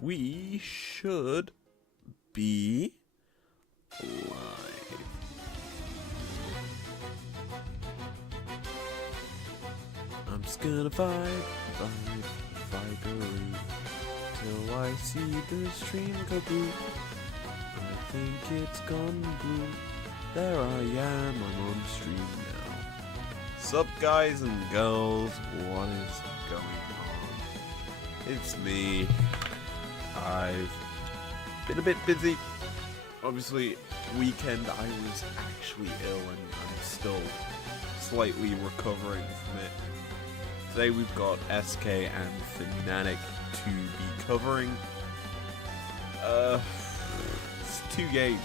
we should be live. I'm just gonna vibe till I see the stream go blue. I think it's gone blue. There I am, I'm on stream now. Sup guys and girls, what is going on? It's me. I've been a bit busy. Obviously, weekend I was actually ill and I'm still slightly recovering from it. Today we've got SK and Fnatic to be covering. It's 2 games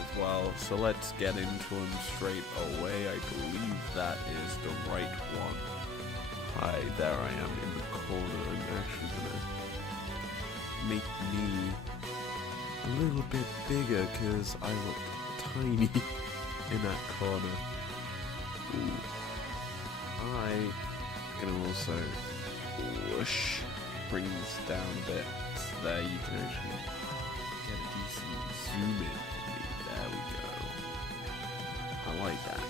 as well, so let's get into them straight away. I believe that is the right one. Hi, there I am in the corner. I'm actually gonna make me a little bit bigger because I look tiny in that corner. Ooh. I can also whoosh, bring this down a bit so there you can actually get a decent zoom in on me. There we go. I like that.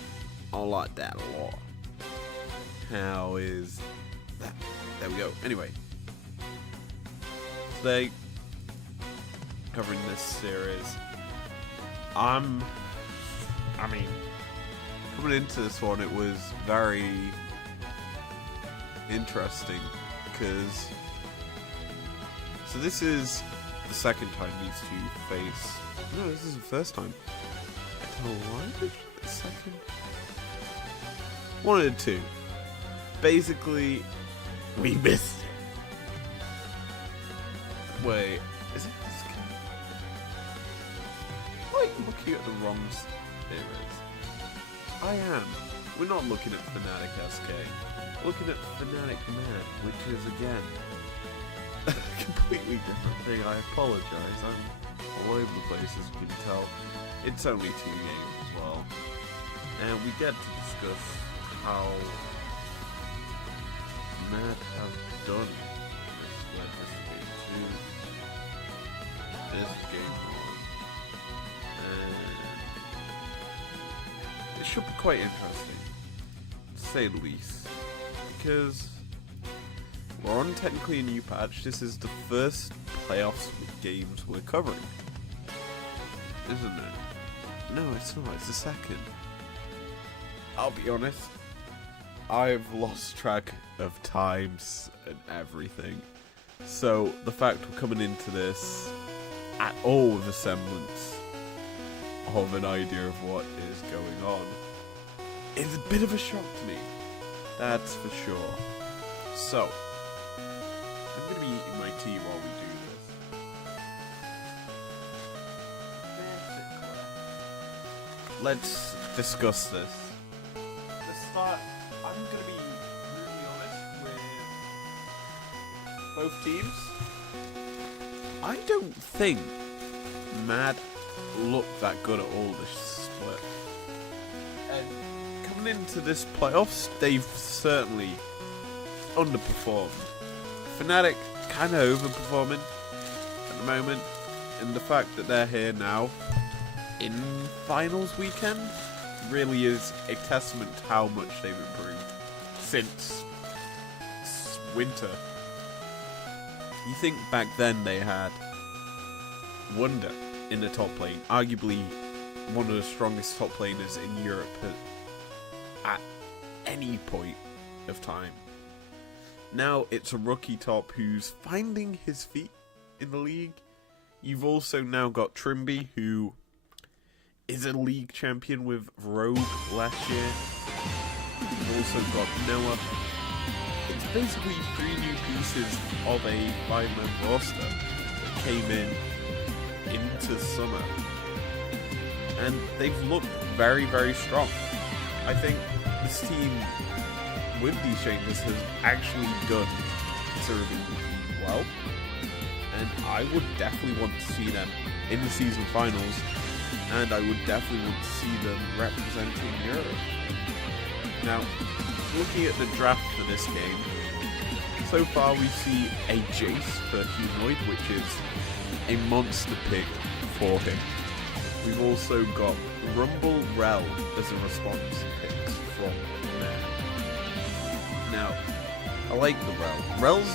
I like that a lot. How is that? There we go. Anyway, today covering this series. I mean, coming into this one, it was very interesting because so this is the second time these two face. No, this is the first time. I don't know why the second. One of the two. Basically, we missed it. Wait, is it this game? Am I looking at the wrong series? I am. We're not looking at Fnatic SK. We're looking at Fnatic Mad, which is again a completely different thing. I apologize. I'm all over the place, as you can tell. It's only 2 games as well, and we get to discuss how Mad have done this game 1, and it should be quite interesting, to say the least, because we're on technically a new patch. This is the first playoffs games we're covering, isn't it? No, it's not. It's the second. I'll be honest, I've lost track of times and everything. So the fact we're coming into this at all with a semblance of an idea of what is going on is a bit of a shock to me. That's for sure. So I'm going to be eating my tea while we do this. Let's discuss this. To start, I'm going to be really honest with both teams. I don't think Mad looked that good at all this split. And coming into this playoffs, they've certainly underperformed. Fnatic kind of overperforming at the moment, and the fact that they're here now in finals weekend really is a testament to how much they've improved since winter. You think back then they had Wonder in the top lane, arguably one of the strongest top laners in Europe at any point of time. Now it's a rookie top who's finding his feet in the league. You've also now got Trimby, who is a league champion with Rogue last year. You've also got Noah. It's basically 3 new pieces of a 5-man roster that came into summer. And they've looked very, very strong. I think this team, with these changes, has actually done considerably well. And I would definitely want to see them in the season finals. And I would definitely want to see them representing Europe. Now, looking at the draft for this game, So far we see a Jace for Humanoid, which is a monster pick for him. We've also got Rumble Rel as a response pick from there. Now, I like the Rel. Rel's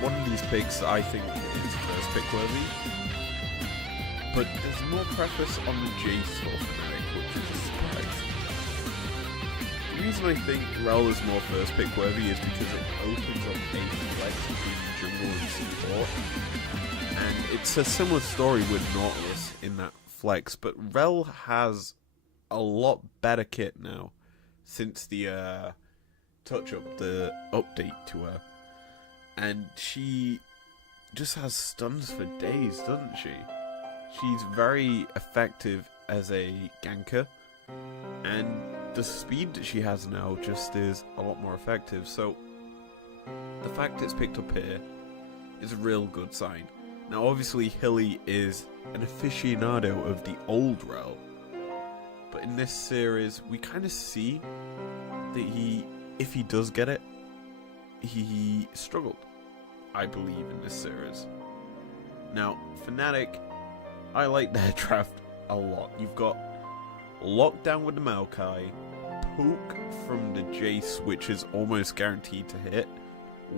one of these picks that I think is first pick worthy, but there's more preface on the Jace for Fnatic, which is a surprise. The reason I think Rel is more first pick worthy is because it opens up a flex between jungle and support, and it's a similar story with Nautilus in that flex, but Rel has a lot better kit now since the touch-up, the update to her, and she just has stuns for days, doesn't she? She's very effective as a ganker, and the speed that she has now just is a lot more effective, so the fact it's picked up here is a real good sign. Now obviously Hilly is an aficionado of the old Rel, but in this series we kind of see that if he does get it, he struggled, I believe, in this series. Now Fnatic, I like their draft a lot. You've got Lockdown with the Maokai, Poke from the Jace, which is almost guaranteed to hit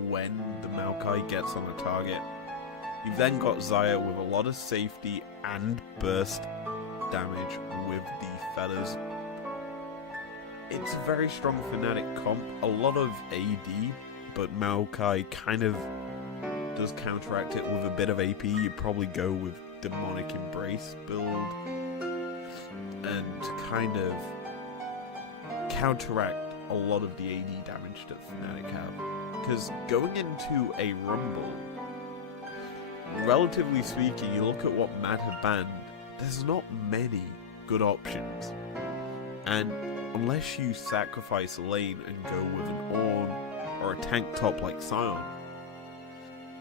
when the Maokai gets on a target. You've then got Xayah with a lot of safety and burst damage with the feathers. It's a very strong Fnatic comp, a lot of AD, but Maokai kind of does counteract it with a bit of AP. You'd probably go with Demonic Embrace build and kind of counteract a lot of the AD damage that Fnatic have. Because going into a Rumble, relatively speaking, you look at what Mad have banned, there's not many good options. And unless you sacrifice a lane and go with an Ornn or a tank top like Sion,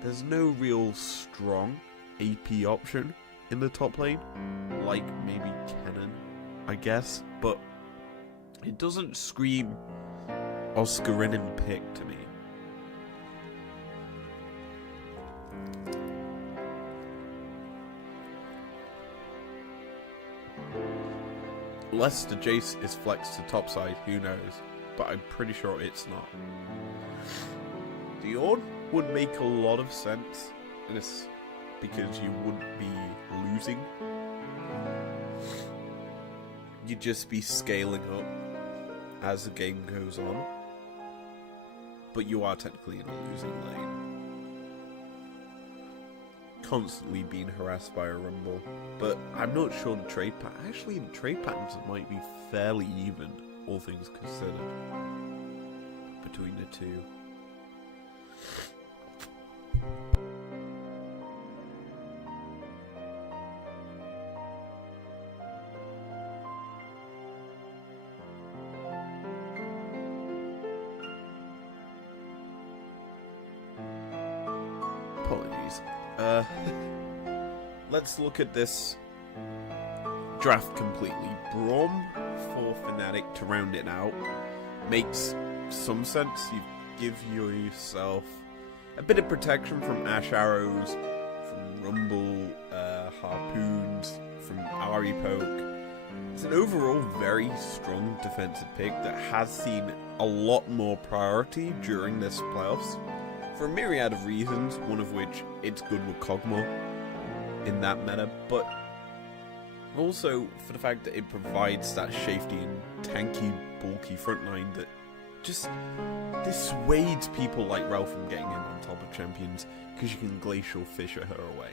there's no real strong AP option in the top lane, like maybe Kennen, I guess, but it doesn't scream Oscarinin pick to me. Unless the Jace is flexed to topside, who knows, but I'm pretty sure it's not. The Ornn would make a lot of sense in this because you wouldn't be losing. You'd just be scaling up as the game goes on, but you are technically in a losing lane. Constantly being harassed by a Rumble, but I'm not sure the trade pattern. Actually, the trade patterns might be fairly even, all things considered, between the two. Apologies. Let's look at this draft completely. Braum for Fnatic to round it out makes some sense. You give yourself a bit of protection from Ash Arrows, from Rumble, Harpoons, from Ari Poke. It's an overall very strong defensive pick that has seen a lot more priority during this playoffs for a myriad of reasons, one of which it's good with Kog'Maw in that meta, but also for the fact that it provides that safety and tanky, bulky frontline that just dissuades people like Rel from getting in on top of champions, because you can Glacial Fisher her away.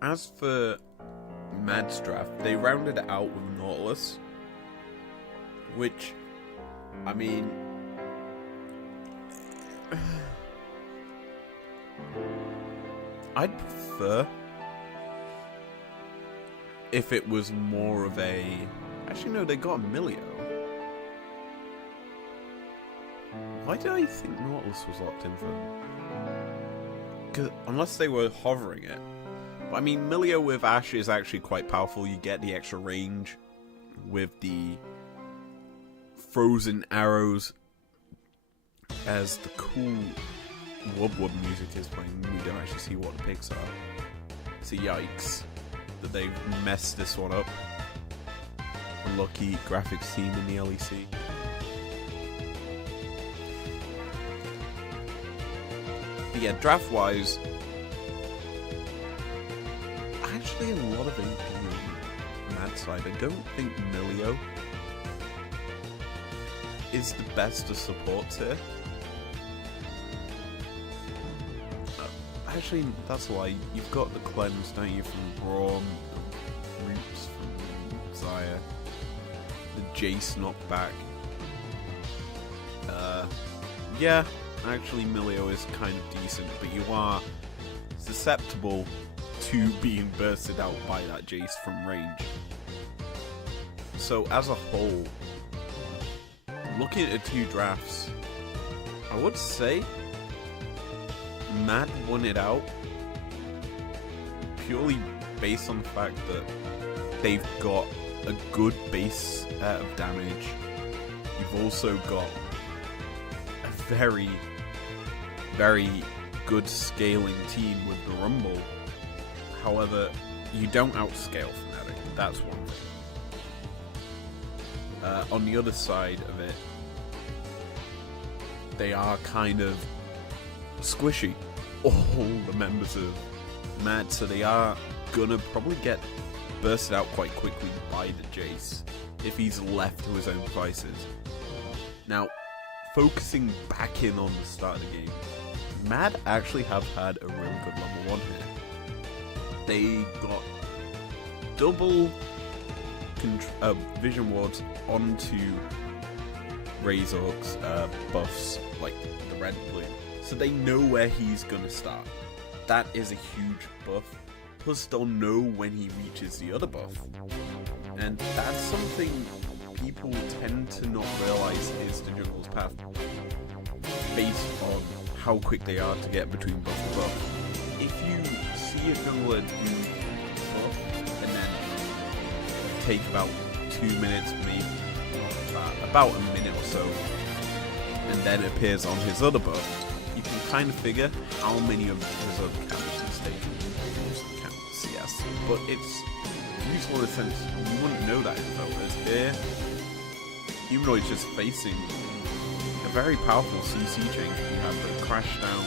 As for Mad's draft, they rounded it out with Nautilus, which, I mean, I'd prefer if it was more of a... Actually, no, they got Milio. Why did I think Nautilus was locked in for them? Because unless they were hovering it. But I mean, Milio with Ashe is actually quite powerful. You get the extra range with the frozen arrows as the cool wub music is playing. We don't actually see what the picks are. So yikes that they've messed this one up. Lucky graphics team in the LEC. But yeah, draft-wise, actually a lot of AP on Mad side. I don't think Milio is the best of supports here. Actually, that's a lie. You've got the cleanse, don't you, from Braum, the roots from Zaya, the Jace knockback. Yeah, actually Milio is kind of decent, but you are susceptible to being bursted out by that Jace from range. So as a whole, looking at the two drafts, I would say Mad won it out purely based on the fact that they've got a good base of damage. You've also got a very, very good scaling team with the Rumble. However, you don't outscale Fnatic. That's one thing. On the other side of it, they are kind of squishy, all the members of Mad, so they are gonna probably get bursted out quite quickly by the Jace if he's left to his own devices. Now, focusing back in on the start of the game, Mad actually have had a really good level 1 here. They got double vision wards onto Razor's buffs, like the red and blue. So they know where he's gonna start. That is a huge buff. Plus they'll know when he reaches the other buff. And that's something people tend to not realize is the jungle's path, based on how quick they are to get between buff and buff. If you see a jungler do buff and then take about 2 minutes, maybe about a minute or so, and then it appears on his other buff, you can kind of figure how many of his other characters he's taken. CS, but it's useful in a sense you wouldn't know that info. As here, even though it's just facing a very powerful CC change, you have the crash down,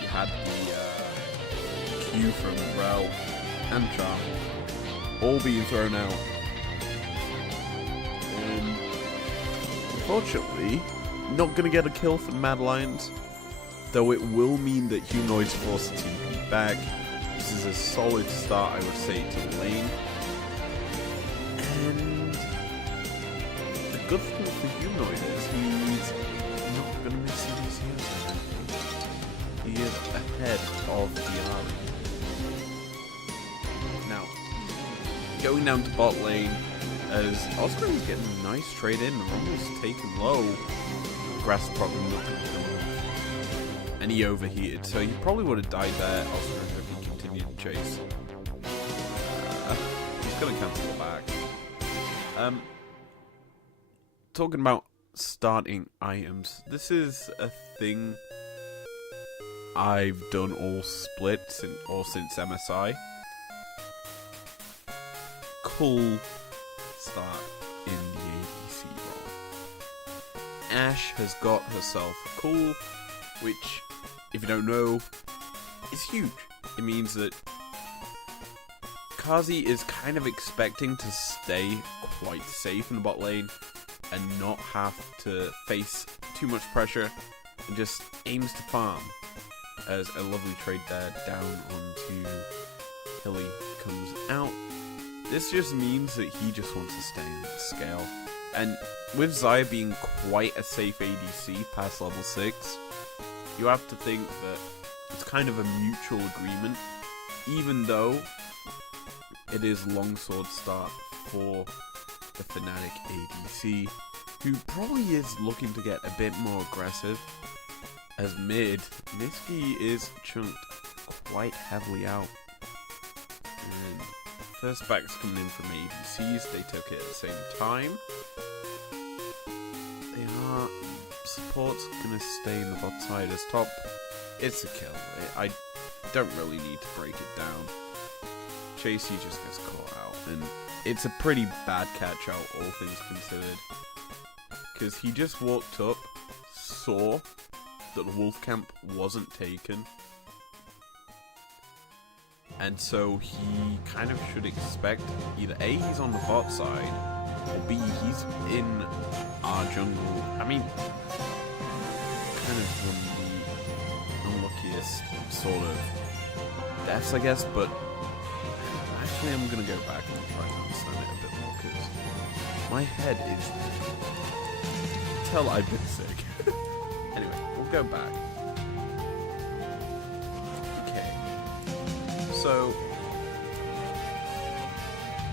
you had the Q from Rel and Charm, all being thrown out. Unfortunately, not going to get a kill for Madlions, though it will mean that Humanoid's forced to be back. This is a solid start, I would say, to the lane. And the good thing for Humanoid is he's not going to miss any CS. He is ahead of the army. Now, going down to bot lane, as Oscar is getting a nice trade in, the Rumble's taken low. Grass probably not going to kill him. And he overheated, so he probably would have died there, Oscar, if he continued to chase. He's going to cancel the back. Talking about starting items, this is a thing I've done all split since MSI. Cool start in the ADC role. Ashe has got herself a cool, which, if you don't know, is huge. It means that Kazi is kind of expecting to stay quite safe in the bot lane and not have to face too much pressure, and just aims to farm. As a lovely trade there down onto Hilly comes out. This just means that he just wants to stay in scale. And with Zaya being quite a safe ADC past level 6, you have to think that it's kind of a mutual agreement, even though it is longsword start for the Fnatic ADC, who probably is looking to get a bit more aggressive. As mid, Niski is chunked quite heavily out. And first backs coming in from ADCs, they took it at the same time. support's gonna stay in the bot side as top. It's a kill. I don't really need to break it down. Chasey just gets caught out, and it's a pretty bad catch out, all things considered. Because he just walked up, saw that the wolf camp wasn't taken, and so he kind of should expect either A, he's on the bot side, or B, he's in our jungle. I mean, kind of one of the unluckiest sort of deaths, I guess, but actually I'm going to go back and try and understand it a bit more, because my head is... Tell I've been sick. Anyway, we'll go back. Okay. So...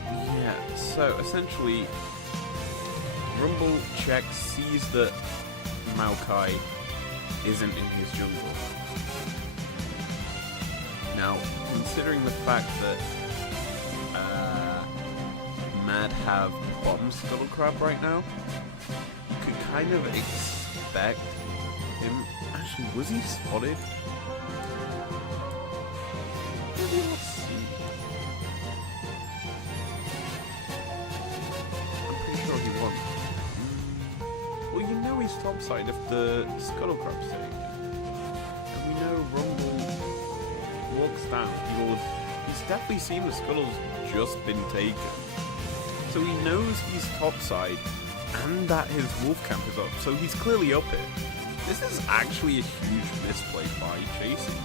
yeah, so essentially... Rumble checks, sees that Maokai isn't in his jungle. Now, considering the fact that Mad have bottom Scuttle Crab right now, you could kind of expect him... Actually, was he spotted? Maybe let's see. I'm pretty sure he won. Well, you know he's topside if the Scuttle Crab's taken. And we know Rumble walks down. He's definitely seen the Scuttle's just been taken. So he knows he's topside and that his wolf camp is up. So he's clearly up it. This is actually a huge misplay by Chasey.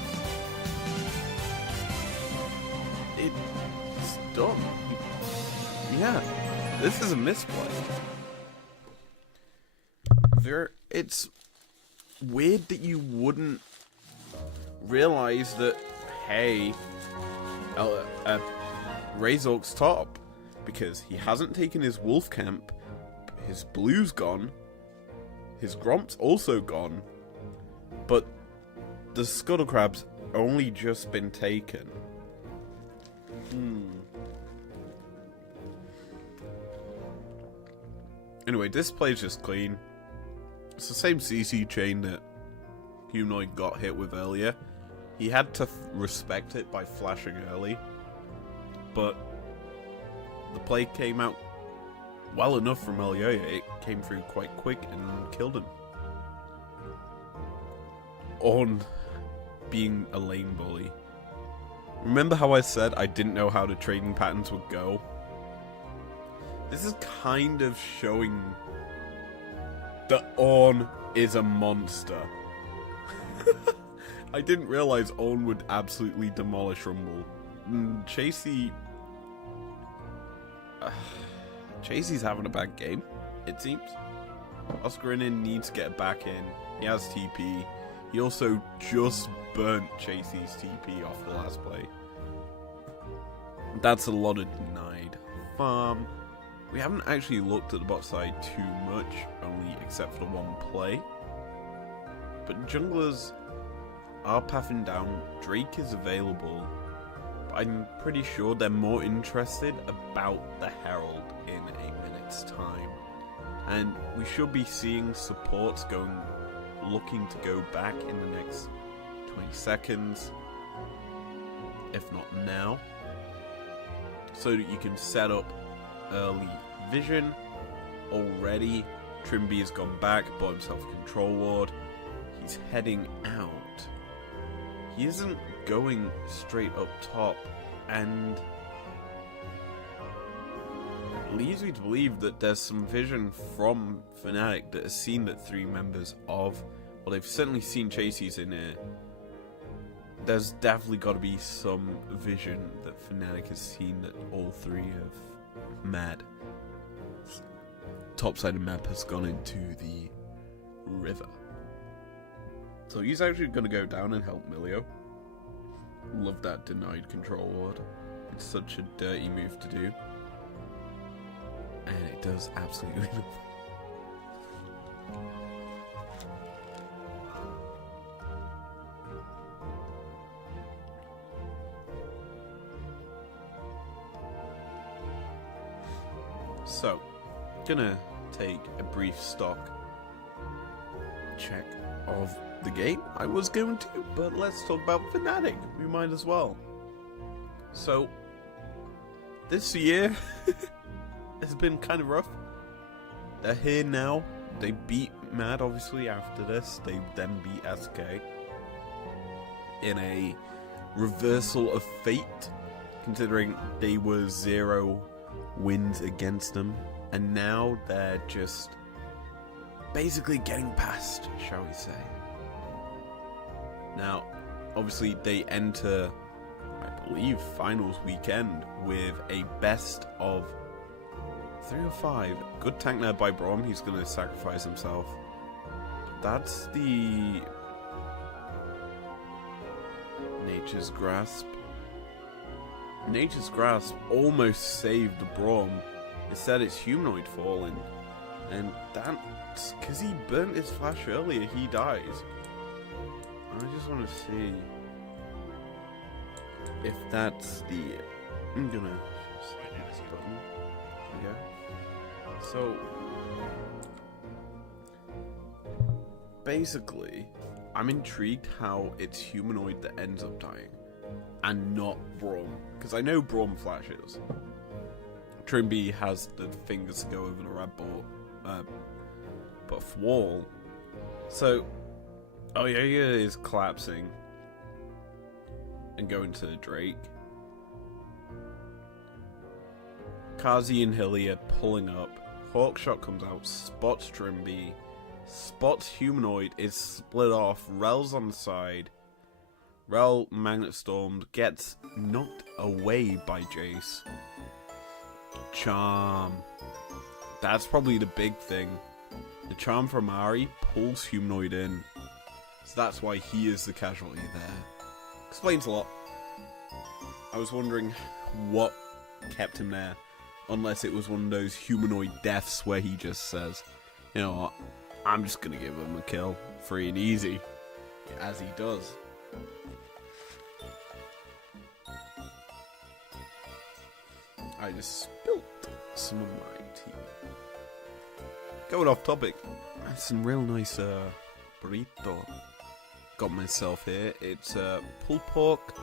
It's dumb. Yeah, this is a misplay. It's weird that you wouldn't realize that, hey, Razork's top, because he hasn't taken his wolf camp, his blue's gone, his Gromp's also gone, but the Scuttle Crab's only just been taken. Anyway, this play's just clean. It's the same CC chain that Humanoid got hit with earlier. He had to respect it by flashing early, but the play came out well enough from Elioya. It came through quite quick and killed him. On being a lane bully. Remember how I said I didn't know how the trading patterns would go? This is kind of showing that Ornn is a monster. I didn't realize Ornn would absolutely demolish Rumble. Chasey's having a bad game, it seems. Oscarinin needs to get back in. He has TP. He also just burnt Chasey's TP off the last play. That's a lot of denied farm. We haven't actually looked at the bot side too much, only except for the one play. But junglers are pathing down. Drake is available. But I'm pretty sure they're more interested about the Herald in a minute's time. And we should be seeing supports looking to go back in the next 20 seconds. If not now. So that you can set up early vision. Already, Trimby has gone back, bought himself a control ward. He's heading out. He isn't going straight up top, and leads me to believe that there's some vision from Fnatic that has seen that three members of, well, they've certainly seen Chasey's in here. There's definitely got to be some vision that Fnatic has seen that all three of Mad, topside of map, has gone into the river. So he's actually going to go down and help Milio. Love that denied control ward. It's such a dirty move to do. And it does absolutely nothing. So, gonna take a brief stock check of the game. I was going to, but let's talk about Fnatic. We might as well. So, this year has been kind of rough. They're here now. They beat Mad, obviously, after this. They then beat SK in a reversal of fate, considering they were 0 wins against them. And now they're just basically getting past, shall we say. Now, obviously, they enter, I believe, finals weekend with a best of 3 or 5. Good tank there by Braum. He's going to sacrifice himself. That's the Nature's Grasp. Nature's Grasp almost saved the Braum. Instead, it's Humanoid falling. And that's because he burnt his flash earlier. He dies. I just want to see if that's the... I'm gonna hit this button. Yeah. So basically, I'm intrigued how it's Humanoid that ends up dying and not Braum, because I know Braum flashes. Trimby has the fingers to go over the red ball, buff wall. So, oh yeah, he is collapsing and going to Drake. Kazi and Hilly are pulling up. Hawkshot comes out, spots Trimby, spots Humanoid, is split off. Rel's on the side. Rel Magnet Stormed, gets knocked away by Jace. Charm. That's probably the big thing. The charm from Ari pulls Humanoid in. So that's why he is the casualty there. Explains a lot. I was wondering what kept him there. Unless it was one of those Humanoid deaths where he just says, you know what, I'm just going to give him a kill. Free and easy. As he does. I just spilt some of my tea. Going off topic, some real nice burrito got myself here. It's pulled pork,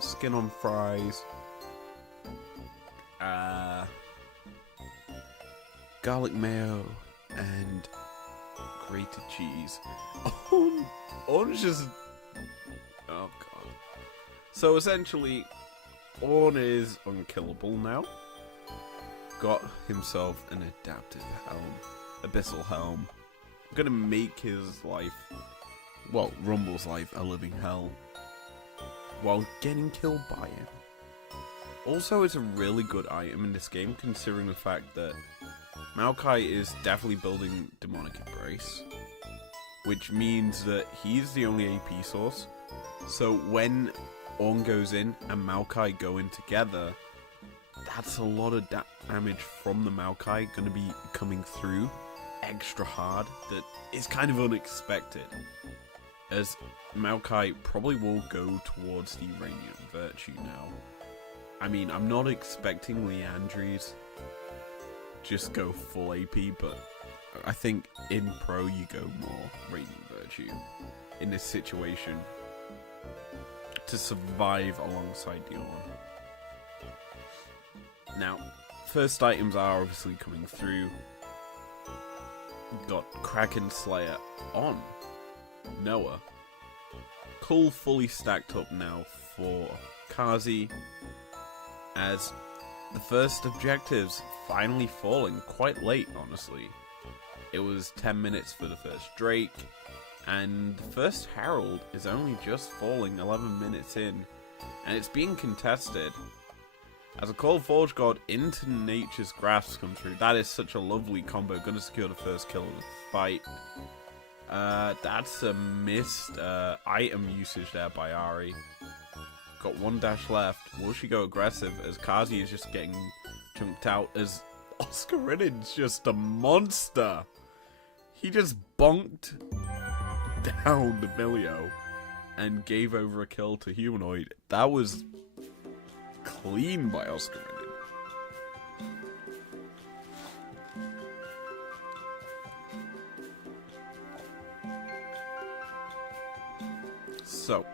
skin on fries, garlic mayo, and grated cheese. Orn's just... oh god. So essentially, Orn is unkillable now. Got himself an adaptive helm, abyssal helm. Gonna make his life, well, Rumble's life, a living hell, while getting killed by him. Also, it's a really good item in this game, considering the fact that Maokai is definitely building Demonic Embrace, which means that he's the only AP source. So when Orn goes in and Maokai go in together, that's a lot of damage from the Maokai going to be coming through extra hard that is kind of unexpected, as Maokai probably will go towards the Radiant Virtue now. I mean, I'm not expecting Leandri's just go full AP, but I think in Pro you go more Radiant Virtue in this situation to survive alongside the Orn. Now, first items are obviously coming through. Got Kraken Slayer on Noah. Cool fully stacked up now for Kazi, as the first objectives finally falling quite late, honestly. It was 10 minutes for the first Drake, and the first Herald is only just falling 11 minutes in, and it's being contested. As a Cold Forge God into Nature's Grasp come through, that is such a lovely combo, gonna secure the first kill of the fight. That's a missed item usage there by Ari. Got one dash left. Will she go aggressive, as Kazi is just getting chunked out, as Oscar Riddin's just a monster. He just bonked down the Milio and gave over a kill to Humanoid. That was clean by Oscar Riddin. So,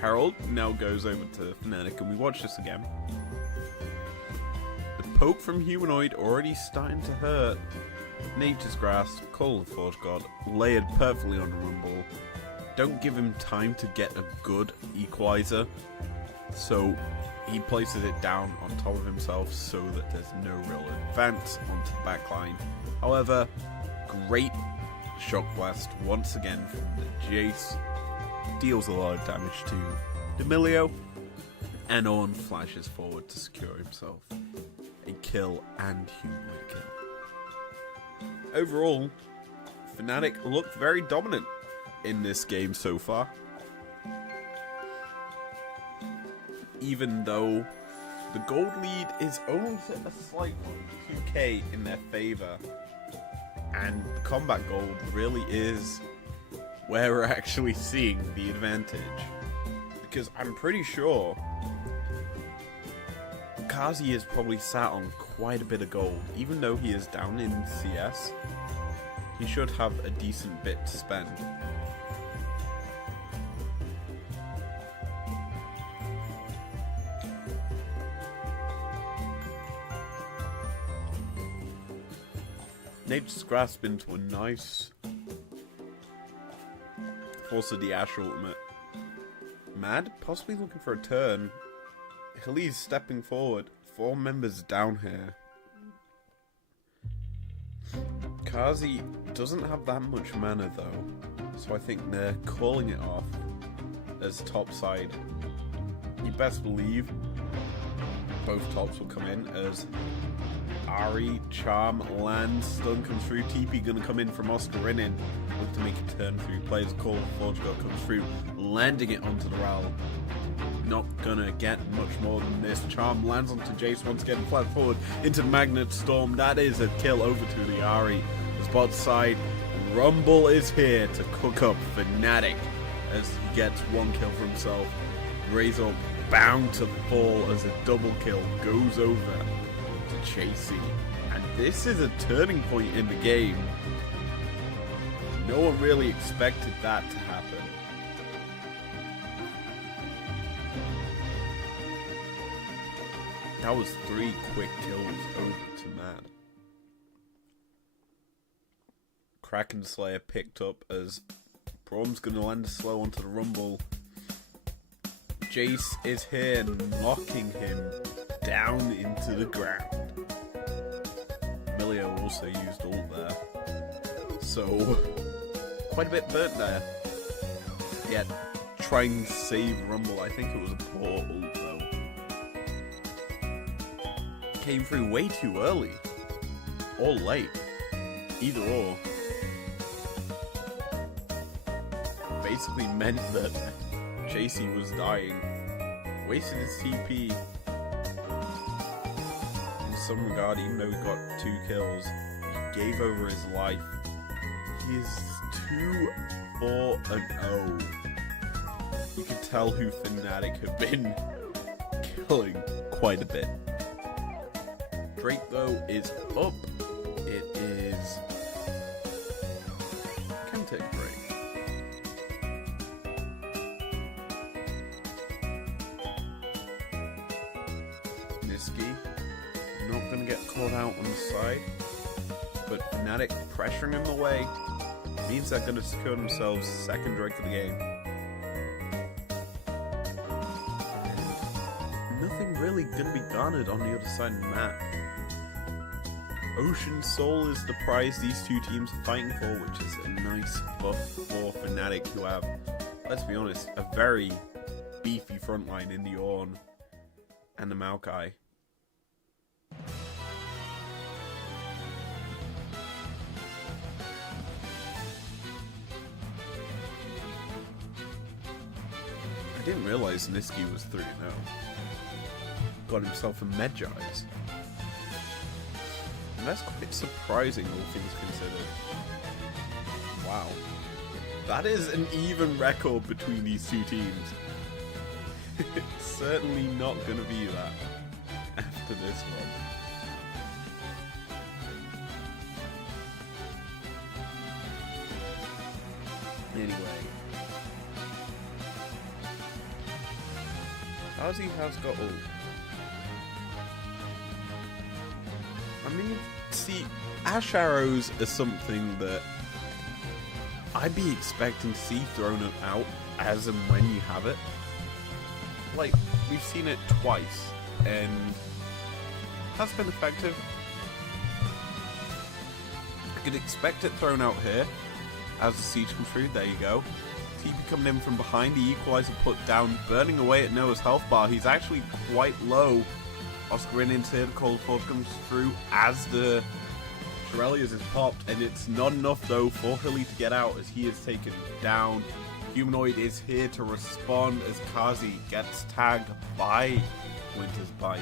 Harold now goes over to Fnatic, and we watch this again. The poke from Humanoid already starting to hurt. Nature's Grasp, Call of the Forge God, layered perfectly on Rumble. Don't give him time to get a good equalizer, so he places it down on top of himself so that there's no real advance onto the backline. However, great Shock Blast once again from the Jace. Deals a lot of damage to Demilio, and On flashes forward to secure himself a kill and humanoid kill. Overall, Fnatic looked very dominant in this game so far. Even though the gold lead is only a slight 2k in their favour, and combat gold really is where we're actually seeing the advantage. Because I'm pretty sure Kazi has probably sat on quite a bit of gold. Even though he is down in CS, he should have a decent bit to spend. Nature's Grasp into a nice Force of the Ash ultimate. Mad, possibly looking for a turn. Hilly's stepping forward. 4 members down here. Kazi doesn't have that much mana though, so I think they're calling it off as top side. You best believe both tops will come in as Ari, Charm, Land, Stun comes through. TP gonna come in from Oscar Rinin. Look to make a turn through. Plays Call of Forge God comes through, landing it onto the Ral. Not gonna get much more than this. Charm lands onto Jace once again, flat forward into Magnet Storm. That is a kill over to the Ari. The spot side, Rumble is here to cook up Fnatic as he gets 1 kill for himself. Razor bound to fall as a double kill goes over to Chasey. And this is a turning point in the game. No one really expected that to happen. That was 3 quick kills over to Mad. Kraken Slayer picked up as Brom's gonna land a slow onto the Rumble. Jace is here, knocking him down into the ground. Milio also used ult there, so quite a bit burnt there. Yet, trying to save Rumble, I think it was a poor ult though. Came through way too early, or late, either or. Basically meant that Chasey was dying, wasted his TP in some regard. Even though he got 2 kills, he gave over his life. He is 2-4-0. You can tell who Fnatic have been killing quite a bit. Drake though is up. It is can take Drake. Niski not gonna get caught out on the side, but Fnatic pressuring him away means they're gonna secure themselves 2nd Drake of the game. And nothing really gonna be garnered on the other side of the map. Ocean Soul is the prize these 2 teams are fighting for, which is a nice buff for Fnatic, who have, let's be honest, a very beefy frontline in the Ornn and the Maokai. I didn't realize Niski was 3-0. Got himself a Medjai's. And that's quite surprising, all things considered. Wow. That is an even record between these 2 teams. It's certainly not going to be that after this one. Anyway. Ozzy has got ult. I mean, see, Ash Arrows are something that I'd be expecting to see thrown out as and when you have it. Like, we've seen it twice, and that's been effective. I could expect it thrown out here as the siege comes through. There you go. TP coming in from behind, the equalizer put down, burning away at Noah's health bar. He's actually quite low. Oscar in into here, the cold force comes through as the Shurelias is popped, and it's not enough though for Hilly to get out as he is taken down. Humanoid is here to respond as Kazi gets tagged by Winter's Bite.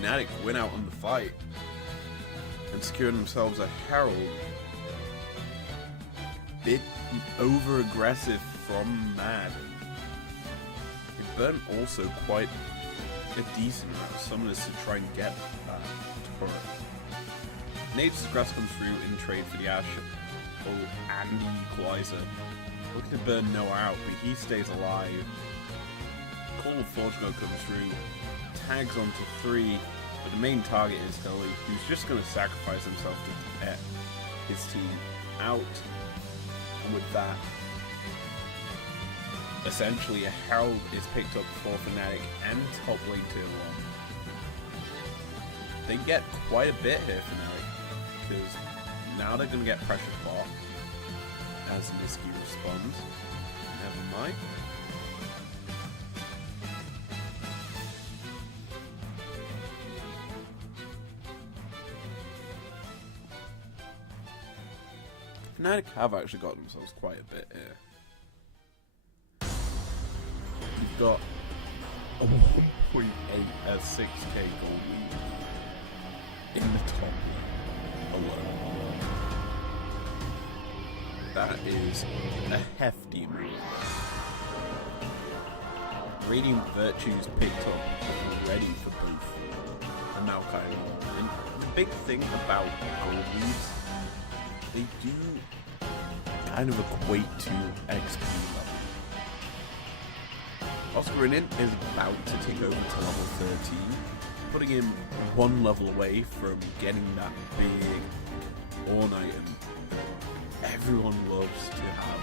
Fnatic win out on the fight and securing themselves a Herald. Bit over aggressive from Mad. It burned also quite a decent amount of summoners to try and get that turret. Nature's Grass comes through in trade for the Ash and the equalizer. Looking to burn Noah out, but he stays alive. Call of Fortugo comes through, tags onto 3, but the main target is Hilly, who's just going to sacrifice himself to get his team out. And with that, essentially a Herald is picked up for Fnatic and top lane tier 1. They get quite a bit here, Fnatic, because now they're going to get pressure bot as Nisky responds. Never mind. Fnatic have actually got themselves quite a bit here. You've got a 1.8 at 6k gold lead in the top alone. That is a hefty move. Radiant Virtues picked up already for both and now kind of. And the big thing about gold leads, they do kind of equate to XP level. Oscar Inin is about to take over to level 13, putting him one level away from getting that big Ornn item everyone loves to have.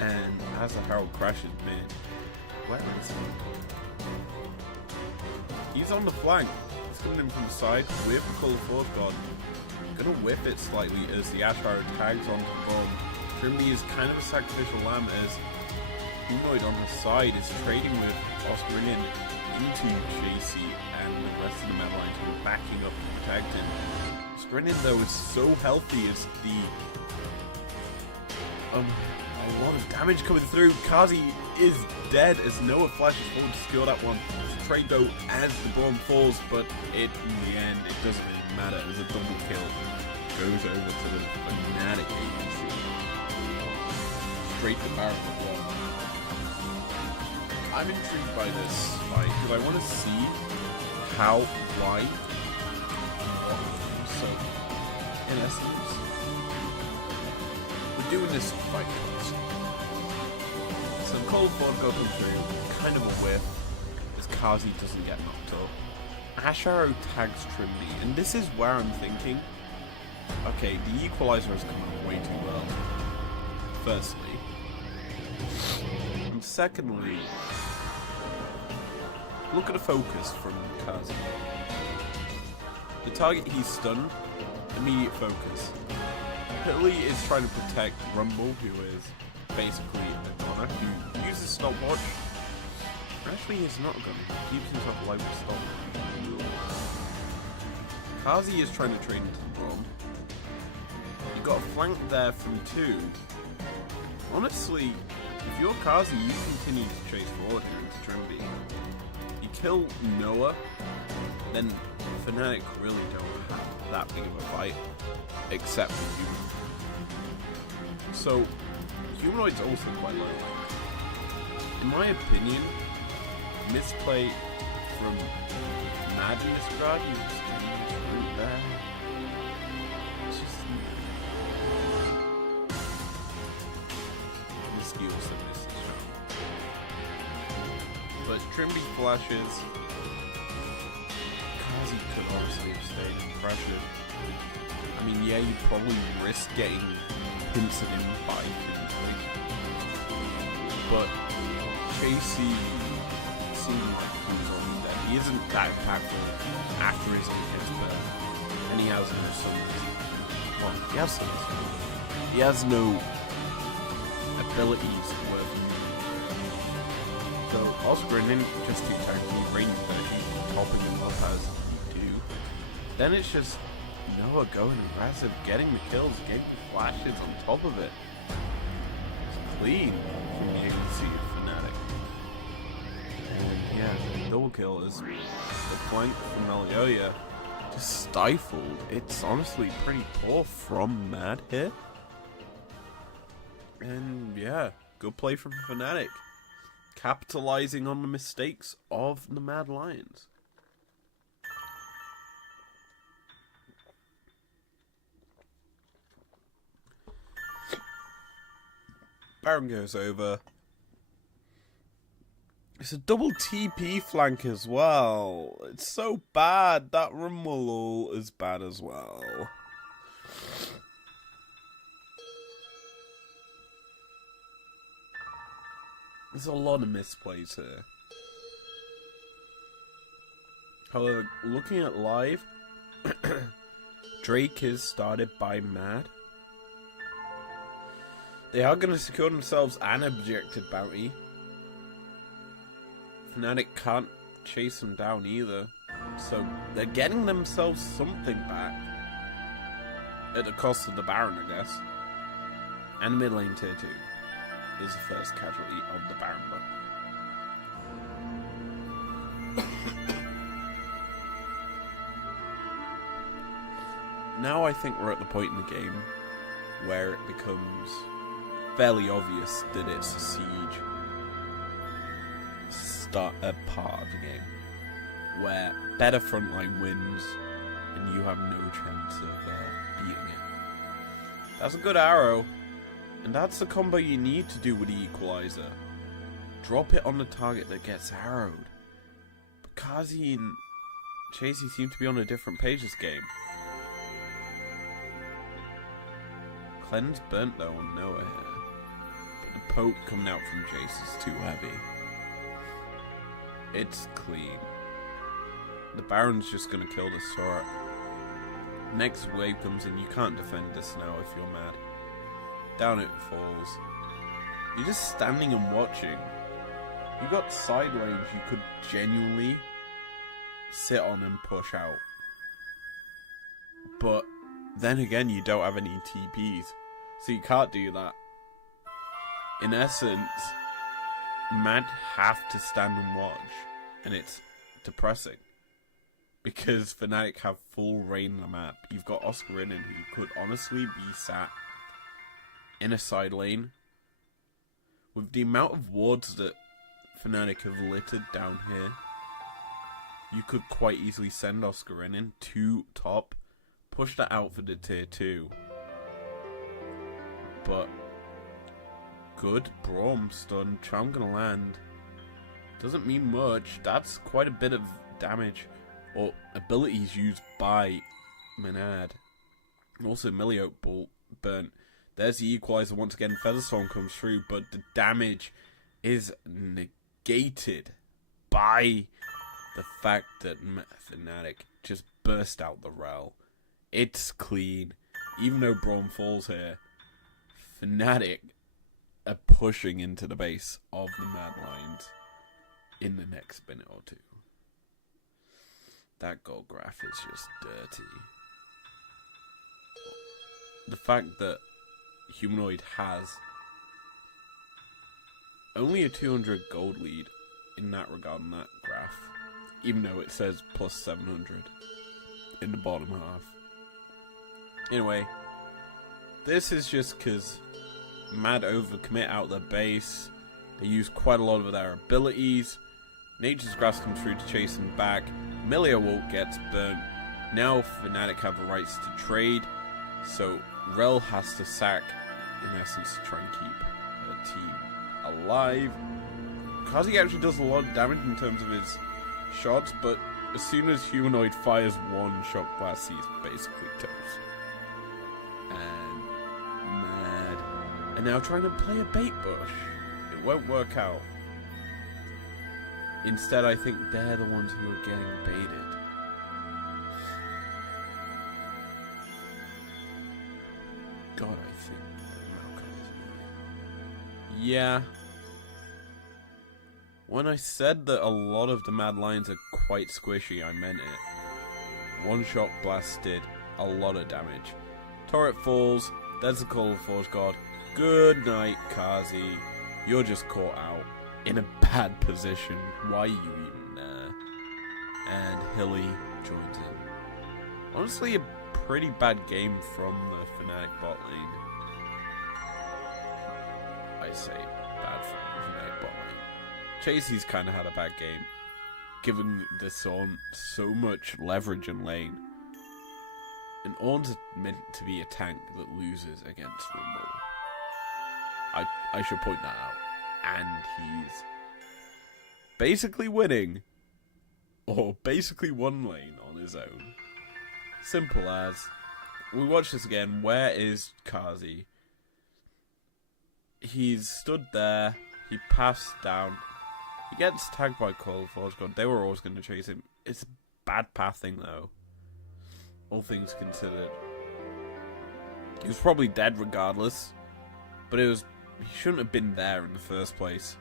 And as the Herald crashes mid, where is he? He's on the flank. He's coming in from the side with the Call of Force God. Gonna whip it slightly as the Ash Arrow tags onto the bomb. Trimby is kind of a sacrificial lamb as Humanoid on the side is trading with Oscar in into Chasey and the rest of the Madlions who are backing up to protect him. Oscar though is so healthy as the a lot of damage coming through. Kazi is dead as Noah flashes forward to secure that one. Trade though as the bomb falls, but in the end it doesn't really matter as a double kill goes over to the Fnatic agency. Straight to Baron as well. I'm intrigued by this fight because I want to see how wide. So, in essence, we're doing this fight first. So Cold Vodka comes through, kind of a whiff, as Kazi doesn't get knocked up. Ash Arrow tags Trimby, and this is where I'm thinking, okay, the equalizer has come out way too well. Firstly. And secondly, look at the focus from Kazi. The target he's stunned, immediate focus. Hilly is trying to protect Rumble, who is basically a goner, who uses stopwatch. Actually, he's not a goner, he keeps himself alive with stopwatch. Kazi is trying to trade into the bomb. You got a flank there from 2. Honestly, if you're Kazi, you continue to chase forward here into Trimby. You kill Noah, then Fnatic really don't have that big of a fight, except for Human. So, Humanoid's also quite low. In my opinion, misplay from Mad in this regard. You just root there. It's just skills that miss this round. But Trimby flashes. Kazi could honestly have stayed in pressure. I mean, yeah, you probably risk getting hints at him by Kingsley. But Chasey seemed like he was on there. He isn't that impactful after his own hits, but and he has no summons. Well, he has summons. He has no abilities worth. So Oscar and then just to technically bring topping him up as you do. Then it's just Noah going aggressive, getting the kills, getting the flashes on top of it. It's clean from the agency of Fnatic. And yeah, the double kill is the flank from Malioya just stifled. It's honestly pretty poor from Mad here. And yeah, good play from Fnatic. Capitalizing on the mistakes of the Mad Lions. Baron goes over. It's a double TP flank as well. It's so bad. That Rumble is bad as well. There's a lot of misplays here. However, looking at live, Drake is started by Mad. They are going to secure themselves an objective bounty. Fnatic can't chase them down either. So they're getting themselves something back. At the cost of the Baron, I guess. And mid lane tier 2 is the first casualty of the Baron buff. Now I think we're at the point in the game where it becomes fairly obvious that it's a siege part of the game, where better frontline wins and you have no chance of beating it. That's a good arrow, and that's the combo you need to do with the equalizer. Drop it on the target that gets arrowed. But Kazi and Chasey seem to be on a different page this game. Cleanse burnt though on Noah here. But the poke coming out from Jace is too heavy. It's clean. The Baron's just gonna kill the Sora. Next wave comes in, you can't defend this now if you're Mad. Down it falls. You're just standing and watching. You got side lanes you could genuinely sit on and push out. But then again, you don't have any TPs, so you can't do that. In essence, Mad have to stand and watch, and it's depressing. Because Fnatic have full reign on the map. You've got Oscar in, who could honestly be sat in a side lane. With the amount of wards that Fnatic have littered down here, you could quite easily send Oscar in to top, push that out for the tier 2. But good Braum stun, charm gonna land. Doesn't mean much. That's quite a bit of damage or abilities used by Menad. Also Miliote bolt burnt. There's the equalizer once again. Featherstorm comes through, but the damage is negated by the fact that Fnatic just burst out the rel. It's clean. Even though Braum falls here, Fnatic are pushing into the base of the Mad Lions in the next minute or two. That gold graph is just dirty. The fact that Humanoid has only a 200 gold lead in that regard in that graph, even though it says plus 700 in the bottom half. Anyway, this is just because Mad overcommit out their base. They use quite a lot of their abilities. Nature's Grass comes through to chase him back. Millia Walt gets burnt. Now Fnatic have the rights to trade, so Rel has to sack, in essence, to try and keep her team alive. Kazi actually does a lot of damage in terms of his shots, but as soon as Humanoid fires one shock blast, he's basically toast. And Mad are now trying to play a bait bush. It won't work out. Instead, I think they're the ones who are getting baited. God, I think yeah. When I said that a lot of the Madlions are quite squishy, I meant it. One shot blast did a lot of damage. Turret falls, there's the Call of Forge God. Good night, Kazi. You're just caught out in a bad position. Why are you even there? And Hilly joins in. Honestly, a pretty bad game from the Fnatic bot lane. I say bad from the Fnatic bot lane. Chasey's kind of had a bad game, giving the Ornn so much leverage in lane. And Ornn's meant to be a tank that loses against Rumble. I should point that out. And he's basically winning, or basically one lane on his own. Simple as. We watch this again. Where is Kazi? He's stood there. He passed down. He gets tagged by Cole Forge God. They were always going to chase him. It's a bad pathing, though. All things considered. He was probably dead regardless. But he shouldn't have been there in the first place.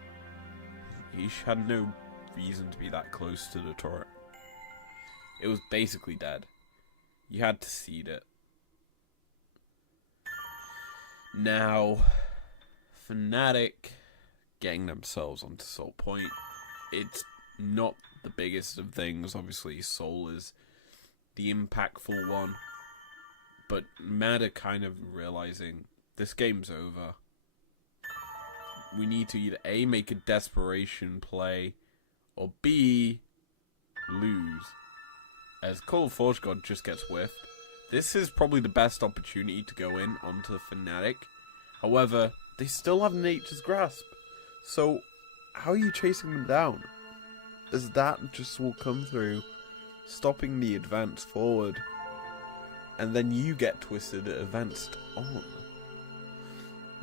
He had no reason to be that close to the turret. It was basically dead. You had to seed it. Now, Fnatic getting themselves onto Soul Point. It's not the biggest of things. Obviously, Soul is the impactful one. But Mad are kind of realizing this game's over. We need to either A, make a desperation play, or B, lose. As Call Forge God just gets whiffed. This is probably the best opportunity to go in onto Fnatic. However, they still have Nature's Grasp. So, how are you chasing them down? As that just will come through, stopping the advance forward. And then you get twisted at advanced on.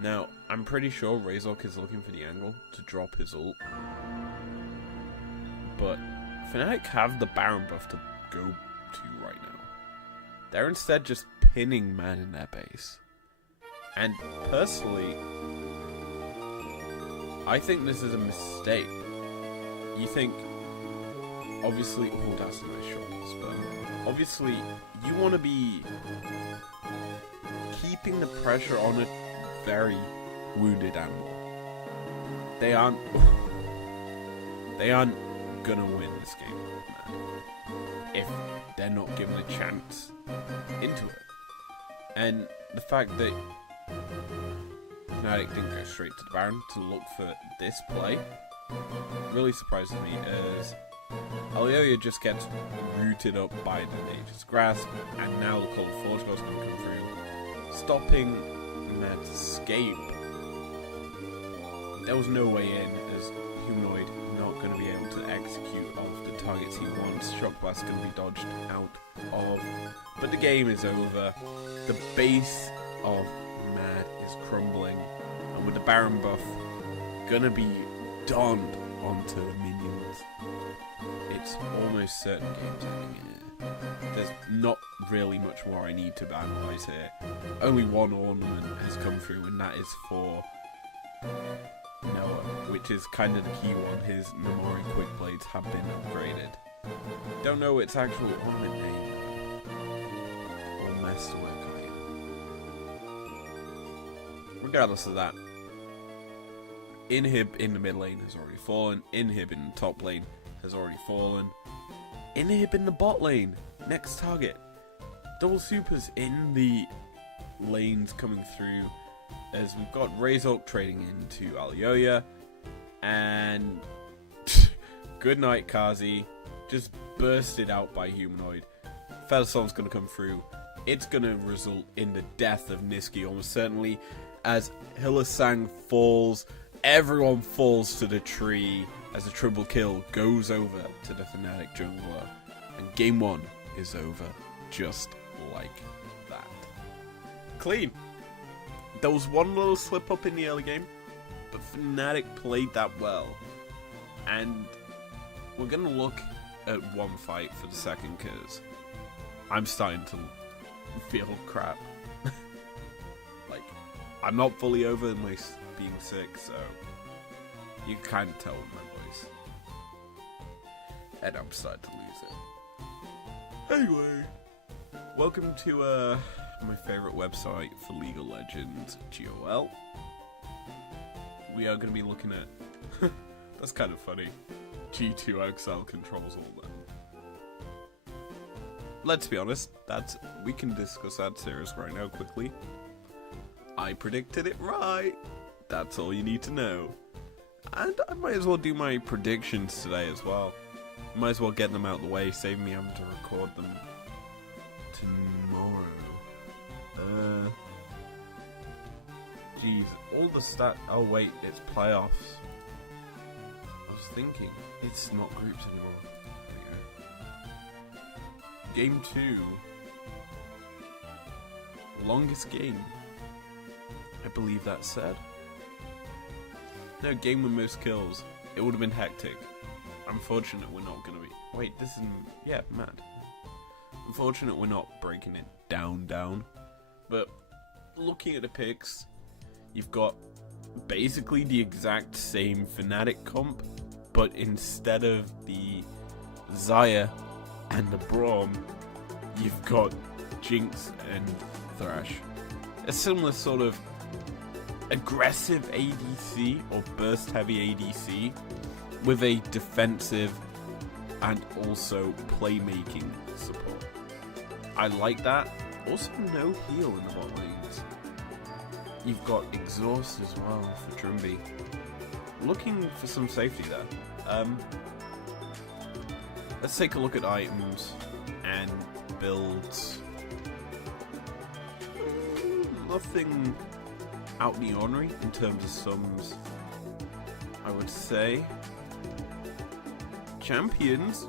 Now, I'm pretty sure Razork is looking for the angle to drop his ult. But Fnatic have the Baron buff to go to right now. They're instead just pinning man in their base. And personally, I think this is a mistake. You think, obviously, oh, that's a nice shot, but obviously, you want to be keeping the pressure on a very wounded animal. They aren't gonna win this game, man, if they're not given a chance into it. And the fact that Fnatic didn't go straight to the Baron to look for this play really surprises me, as Alioya just gets rooted up by the Nature's Grasp, and now the Cold Forge God's going to come through, stopping Mad's escape. There was no way in, as Humanoid not going to be able to execute off the targets he wants. Shock Blast going to be dodged out of. But the game is over. The base of Mad is crumbling, and with the Baron buff gonna be donned onto the minions, it's almost certain game's ending here. There's not really much more I need to analyse here. Only one ornament has come through, and that is for Noah, which is kind of the key one. His Namori Quick Blades have been upgraded. Don't know its actual ornament name, or Masterwork either. Regardless of that, Inhib in the mid lane has already fallen. Inhib in the top lane has already fallen. Inhib in the bot lane. Next target. Double supers in the lanes coming through, as we've got Razork trading into Alioya, and Good night, Kazi. Just bursted out by Humanoid. Featherstorm's going to come through. It's going to result in the death of Niski almost certainly. As Hillisang falls, everyone falls to the tree as a triple kill goes over to the Fnatic jungler. And game 1 is over just like that. Clean. There was one little slip up in the early game, but Fnatic played that well. And we're going to look at one fight for the second because I'm starting to feel crap. Like, I'm not fully over my being sick, so you can kind of tell with my voice. And I'm starting to lose it. Anyway, welcome to my favorite website for League of Legends, GOL. We are going to be looking at... That's kind of funny. G2XL controls all that. Let's be honest, we can discuss that series right now quickly. I predicted it right. That's all you need to know. And I might as well do my predictions today as well. Might as well get them out of the way, save me having to record them tomorrow. Jeez, all the stat. Oh wait, it's playoffs. I was thinking, it's not groups anymore. Game 2. Longest game. I believe that said. No, game with most kills. It would have been hectic. Unfortunate we're not going to be... Wait, this is... Yeah, mad. Unfortunate we're not breaking it down. But looking at the picks, you've got basically the exact same Fnatic comp, but instead of the Xayah and the Braum, you've got Jinx and Thresh. A similar sort of aggressive ADC or burst heavy ADC with a defensive and also playmaking support. I like that. Also no heal in the bot lanes. You've got exhaust as well for Trumby. Looking for some safety there. Let's take a look at items and builds. Nothing out the ordinary in terms of sums, I would say. Champions,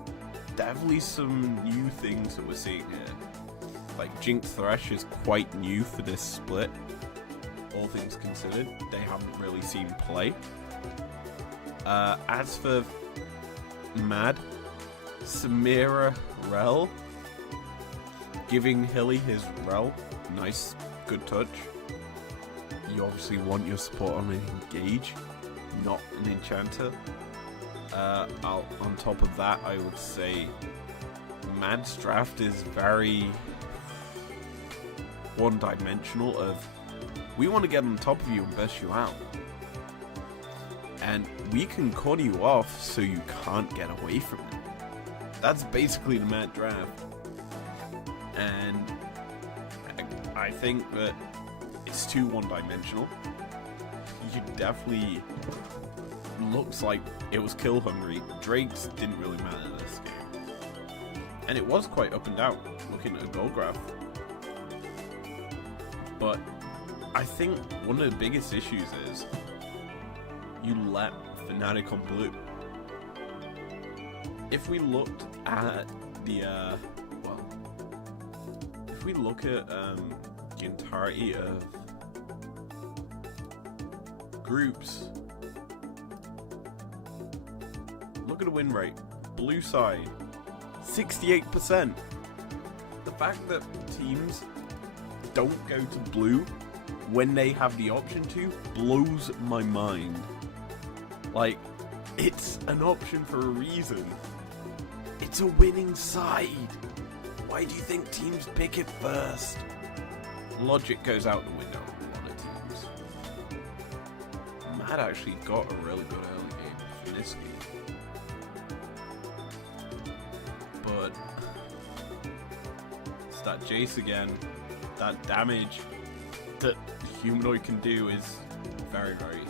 definitely some new things that we're seeing here. Like Jinx Thresh is quite new for this split. All things considered, they haven't really seen play. As for Mad, Samira Rel, giving Hilly his Rel, nice, good touch. You obviously want your support on an Engage, not an Enchanter. On top of that, I would say Mad's draft is very one-dimensional of, we want to get on top of you and burst you out. And we can corner you off so you can't get away from it. That's basically the Mad draft. And I think that it's too one-dimensional. You definitely... Looks like it was kill hungry. Drake's didn't really matter this game. And it was quite up and down, looking at a goal graph. But I think one of the biggest issues is you let Fnatic on blue. If we looked at the if we look at the entirety of groups, look at the win rate. Blue side, 68%. The fact that teams don't go to blue when they have the option to blows my mind. Like, it's an option for a reason. It's a winning side. Why do you think teams pick it first? Logic goes out the window in a lot of teams. Mad actually got a really good early game from this game. But it's that Jace again. That damage that Humanoid can do is very, very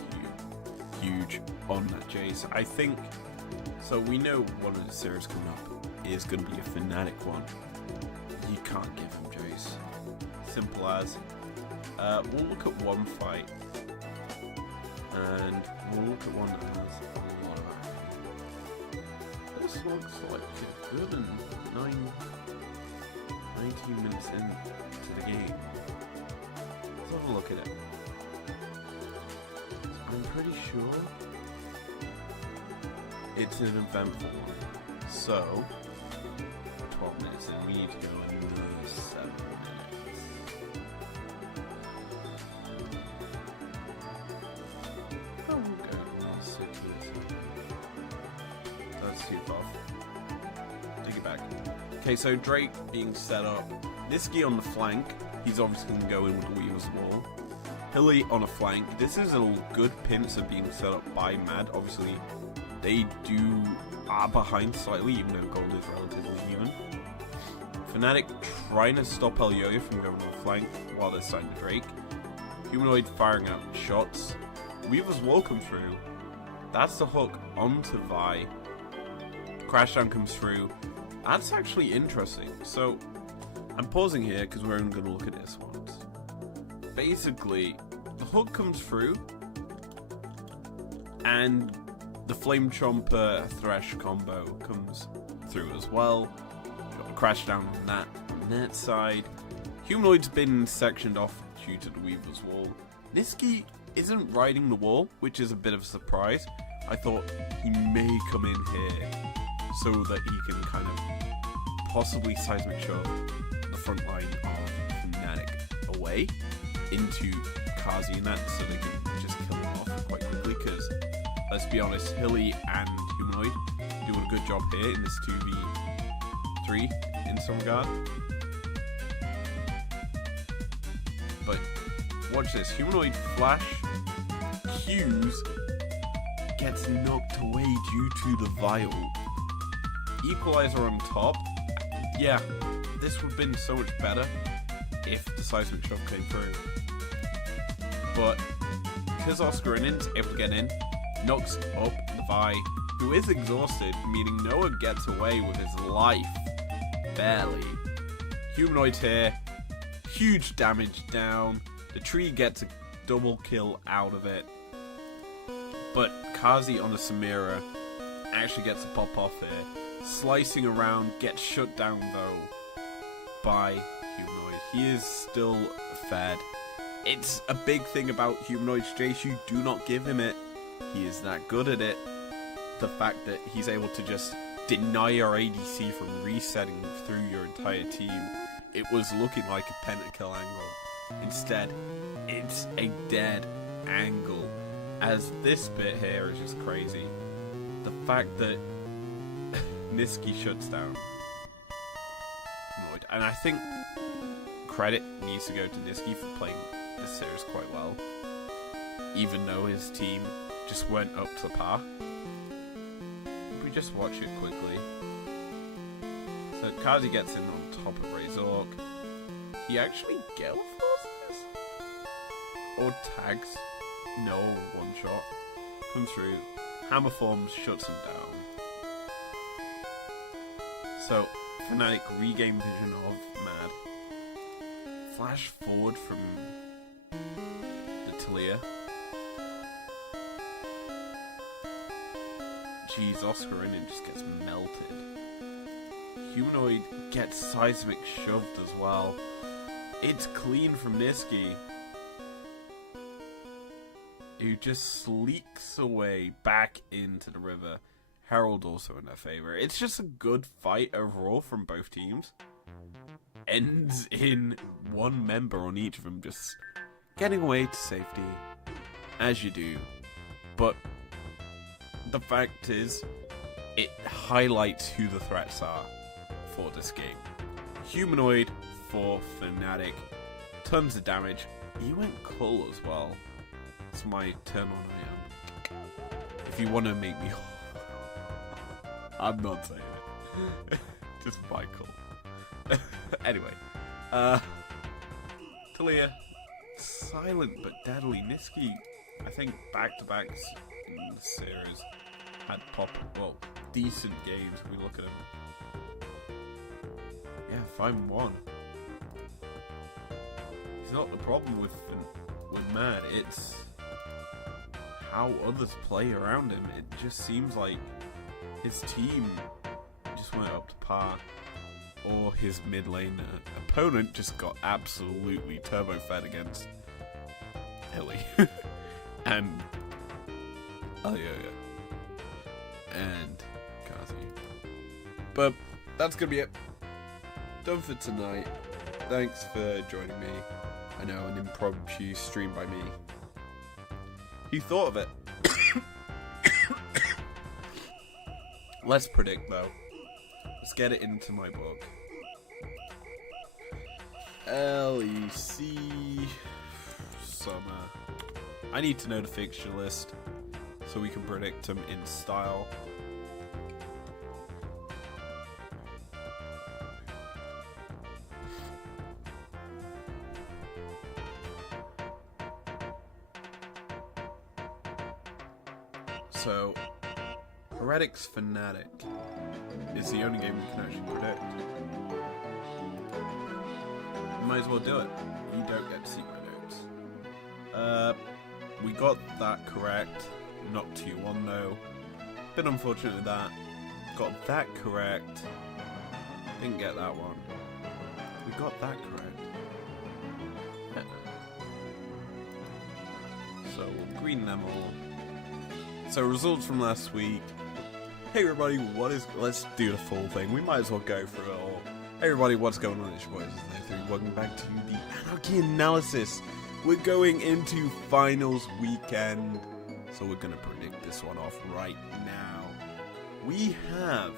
huge on that Jace. I think So we know one of the series coming up is going to be a Fnatic one. You can't give him Jace. Simple as. We'll look at one fight. And we'll look at one that has a lot of action. This looks like a good and 19 minutes into the game. Let's have a look at it. I'm pretty sure it's an eventful one. So, 12 minutes in, we need to go another 7 minutes. Oh, we'll go another 6 minutes. That's too far. Take it back. Okay, so Drake being set up. Niski on the flank. He's obviously going to go in with the Weaver's Wall. Hilly on a flank. This is a good pincer being set up by Mad. Obviously, they are behind slightly, even though gold is relatively even. Fnatic trying to stop Elioya from going on the flank while they're starting to Drake. Humanoid firing out shots. Weaver's Wall comes through. That's the hook onto Vi. Crashdown comes through. That's actually interesting. So, I'm pausing here because we're only going to look at this once. Basically, the hook comes through, and the Flame Chomper Thresh combo comes through as well. Got a crash down on that net side. Humanoid's been sectioned off due to the Weaver's Wall. Niski isn't riding the wall, which is a bit of a surprise. I thought he may come in here so that he can kind of possibly seismic shove the front line of Fnatic away into Kazi and that, so they can just kill him off quite quickly, because let's be honest, Hilly and Humanoid doing a good job here in this 2v3 in some regard. But watch this, Humanoid flash Qs gets knocked away due to the Vial. Equalizer on top. Yeah, this would have been so much better if the seismic shove came through. But because Oscar is able to get in, knocks up the Vi, who is exhausted, meaning Noah gets away with his life. Barely. Humanoid's here. Huge damage down. The tree gets a double kill out of it. But Kazi on the Samira actually gets a pop off here. Slicing around, gets shut down though by Humanoid. He is still fed. It's a big thing about Humanoid's Jace, you do not give him it. He is that good at it. The fact that he's able to just deny your ADC from resetting through your entire team. It was looking like a pentakill angle. Instead, it's a dead angle. As this bit here is just crazy. The fact that Niski shuts down Humanoid. And I think credit needs to go to Niski for playing this series quite well, even though his team just went up to par. If we just watch it quickly. So Kazi gets in on top of Razork. He actually Gale Forces? Or tags? No, one shot. Comes through. Hammer forms, shuts him down. So Fnatic regain vision of Mad. Flash forward from the Talia. Jeez, Oscar in it just gets melted. Humanoid gets seismic shoved as well. It's clean from Niski, who just sleeks away back into the river. Herald also in their favor. It's just a good fight overall from both teams. Ends in one member on each of them just getting away to safety, as you do. But the fact is, it highlights who the threats are for this game. Humanoid for Fnatic. Tons of damage. He went Cull as well. It's my turn on I am. If you want to make me... I'm not saying it. Just Michael. Anyway. Talia. Silent but deadly. Niski, I think back-to-backs in the series. had decent games. We look at him. Yeah, 5-1. It's not the problem with Mad. It's how others play around him. It just seems like his team just went up to par, or his mid lane opponent just got absolutely turbo fed against Ellie and and Kazi. But that's gonna be it. Done for tonight. Thanks for joining me. I know, an impromptu stream by me. He thought of it. Let's predict though. Let's get it into my book. LEC Summer. I need to know the fixture list so we can predict them in style. So, Heretics Fnatic is the only game we can actually predict. Might as well do it. You don't get to see my notes. We got that correct. Not 2-1 though. Bit unfortunate with that. Got that correct. Didn't get that one. We got that correct. So we'll green them all. So results from last week. Hey everybody, let's do the full thing. We might as well go through it all. Hey everybody, what's going on? It's your boys, izlogic. Welcome back to the Anarchy analysis. We're going into finals weekend, so we're gonna predict this one off right now. We have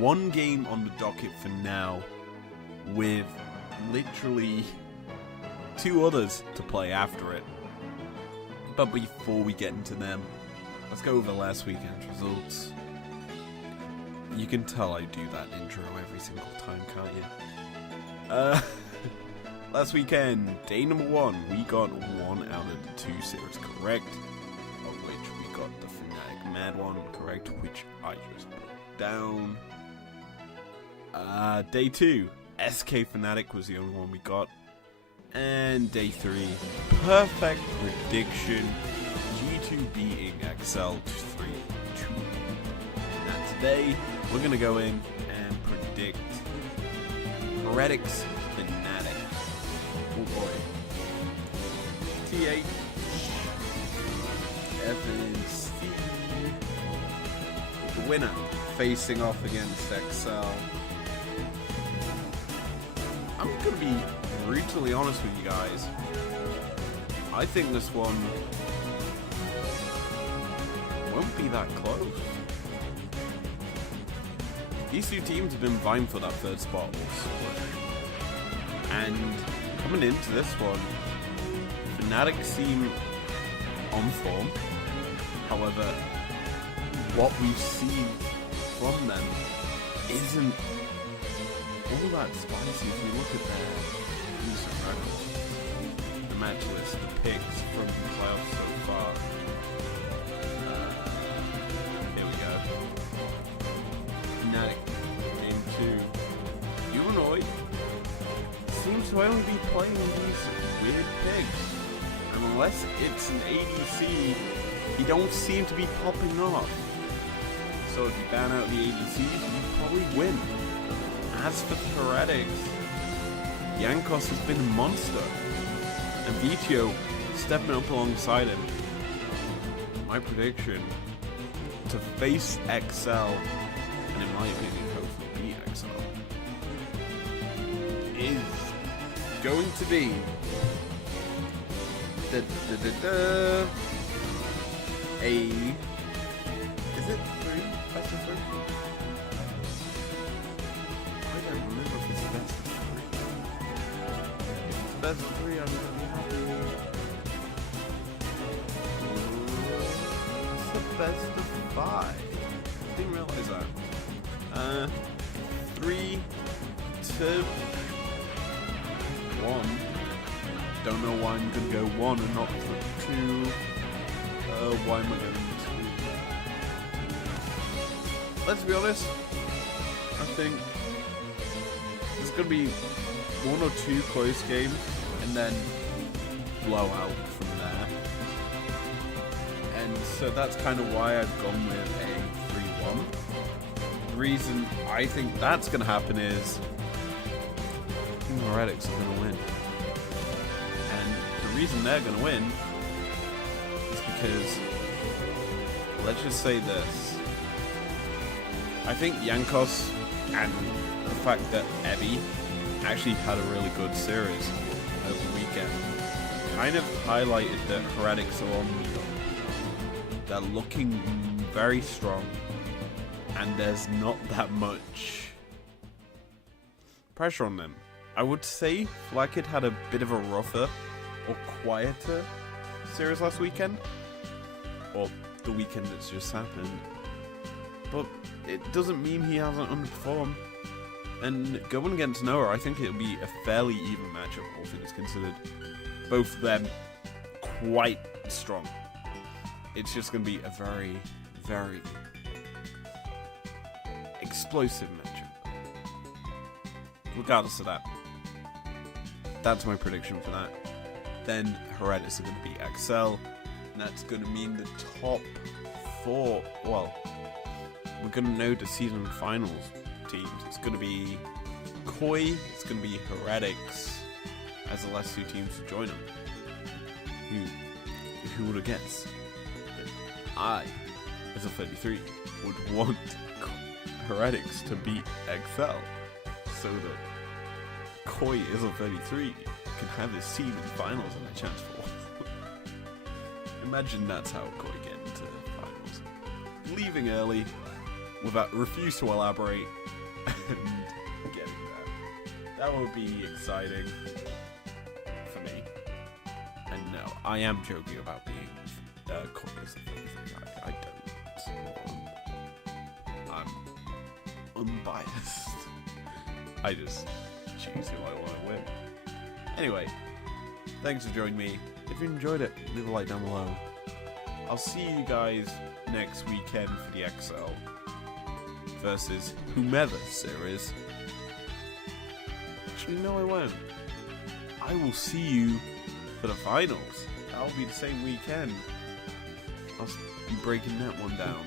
one game on the docket for now, with literally 2 others to play after it. But before we get into them, let's go over last weekend's results. You can tell I do that intro every single time, can't you? Last weekend, day number 1, we got 1 out of the 2 series correct, of which we got the Fnatic Mad one correct, which I just put down. Day 2, SK Fnatic was the only one we got. And day 3, perfect prediction, G2 beating XL 3-2. And today, we're going to go in and predict Heretics Fnatic. Oh boy. TH, FNC, the winner, facing off against XL. I'm going to be brutally honest with you guys. I think this one won't be that close. These 2 teams have been vying for that 3rd spot also. And coming into this one, Fnatic seem on form. However, what we've seen from them isn't all that spicy if you look at their recent records. The match list, the picks from the playoffs so far. Here we go. Fnatic, game 2. Humanoid seems to only be playing these weird picks. And unless it's an ADC, he don't seem to be popping off. So if you ban out the ADCs, you probably win. As for the Heretics, Yankos has been a monster, and Vitio stepping up alongside him. My prediction, to face XL, and in my opinion, hopefully beat XL, is going to be is it 3? Best of 3? I don't remember if it's best of 3. If it's best of 3, I'm gonna be happy. It's the best of 5. Didn't realize that. 3, 2, 1. Don't know why I'm gonna go 1 and not for 2. Why am I going 2? let's be honest, I think there's going to be 1 or 2 close games and then blowout from there. And so that's kind of why I've gone with a 3-1. The reason I think that's going to happen is Fnatic are going to win. And the reason they're going to win is because, let's just say this. I think Yankos and the fact that Ebby actually had a really good series over the weekend kind of highlighted that Fnatic's are on. They're looking very strong, and there's not that much pressure on them. I would say Flakkid had a bit of a rougher or quieter series last weekend, or the weekend that's just happened, but it doesn't mean he hasn't underperformed. And going against Noah, I think it'll be a fairly even matchup, all things considered. Both of them quite strong. It's just going to be a very, very explosive matchup. Regardless of that, that's my prediction for that. Then Heredis are going to beat Excel, and that's going to mean the top 4. Well, we're going to know the season finals teams. It's going to be Koi, it's going to be Heretics as the last 2 teams to join them. Who would have guessed that I, as a 33, would want Heretics to beat Excel so that Koi, as a 33, can have his team in finals and a chance for. Imagine that's how Koi get into finals. Leaving early, without refuse to elaborate, and getting there. That would be exciting for me. And no, I am joking about being Koi as a 33. I don't. I'm unbiased. I just choose who I want to win. Anyway, thanks for joining me. If you enjoyed it, leave a like down below. I'll see you guys next weekend for the XL versus whomever series. Actually, no, I won't. I will see you for the finals. That'll be the same weekend. I'll be breaking that one down.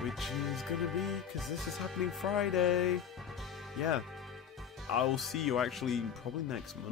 Which is gonna be, because this is happening Friday. Yeah. I will see you actually probably next month.